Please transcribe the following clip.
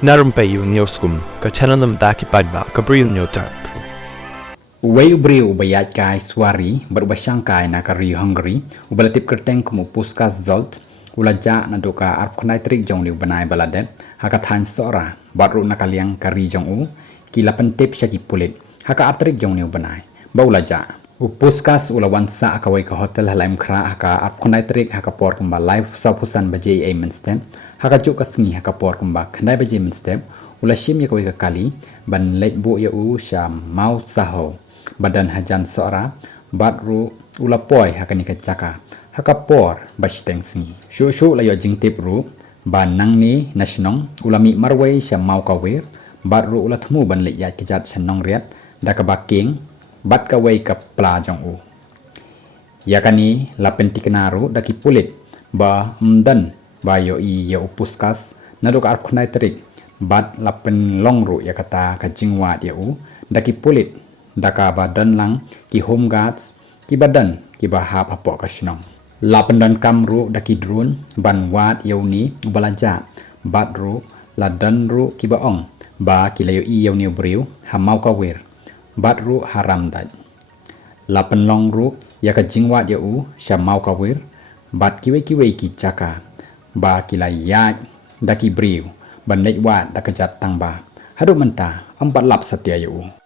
Na Rympei U ka channel ki paidbah ka Bri U Hynñiewtrep. Uwei Bri U iaid kai suwari berubah shang kai na kari Hungary ubalatip kyrteng kumu puskas zolt ulaja naduh ka tarik jong liu benai baladet haka thain Sohra baroh nakaliang kari jong u kila pentip syaki pulit haka tarik jong liu benai ba ulaja puskas ulawan sa akawai ke hotel halaim kra haka tarik haka por kemba live saupusan baje ai menstem haka juk kasngi haka por kemba khandai baje menstem ula shim yakawai ke kali ban leit bu ya u syam mau saho badan hajan Sohra baru ula poi haka ni kecaka haka por bashteng singi shu la yo jingtip ru ban nang ni nasionong ulami marwai syam mau kawir baru ula thmu ban le ya kijat shanong riat da ka baking bat ka wei ka pla jong u yakani la pentiknaru da ki pulit ba mdan ba yo I ya upuskas naduk arf khnai tarik bat la pen longru yakata ka jingwa ya u da ki pulit daka badan lang ki home guards ki badan ki bahap hapok kasnong la pendan kamru daki drone ban wat yauni ubalaja badru la danru ki baong ba ki layo I yauni briu hamau kawir badru haram daj la penlong ru yaka jingwat ya u shamau kawir bat kiwe ki jaka ba ki layat daki briu ban leit wat dakajat tangba hadu menta empat lap setia ya u